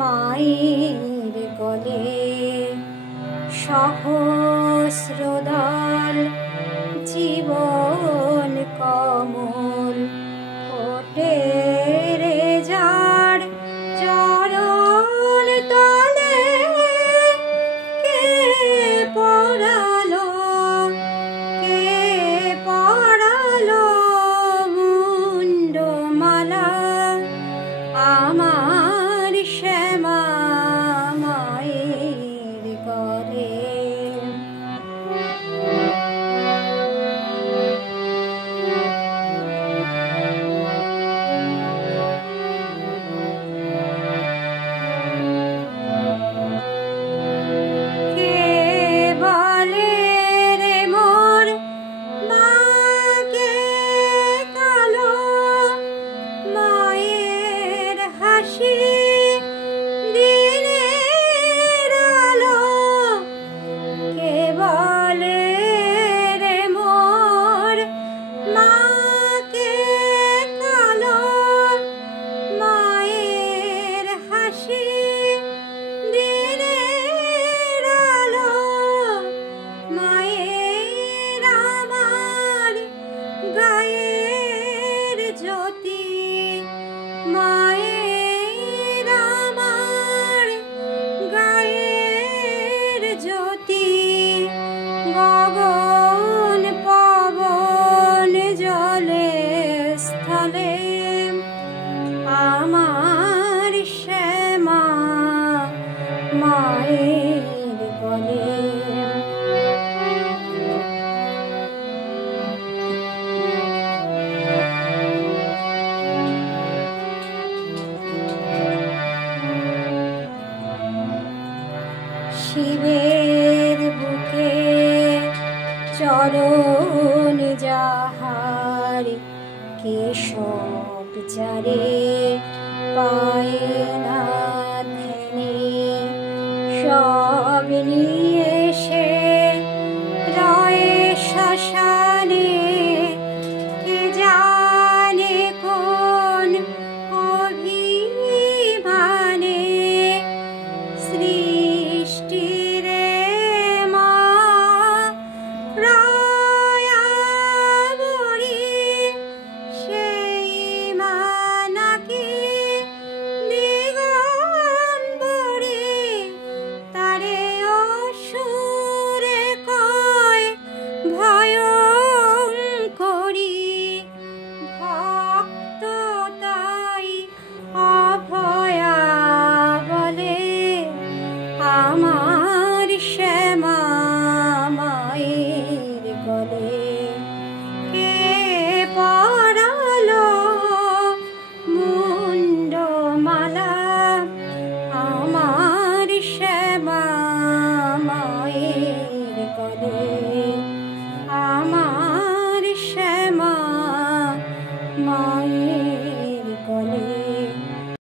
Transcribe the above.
মায়ের গলে সহস্রদল জীবন কমল ফোটে রে যার চরণ তলে কে পড়ালো মুন্ডমালা আমার শ্যামা মায়ের গলে। মায়ের আমার গায়ের জ্যোতি গগন পবন জলে স্থলে আমার শ্যামা মায়ের গলে। শিবের বুকে চরণ যাহার কেশব চারে পায় না ধ্যানে সব নিয়ে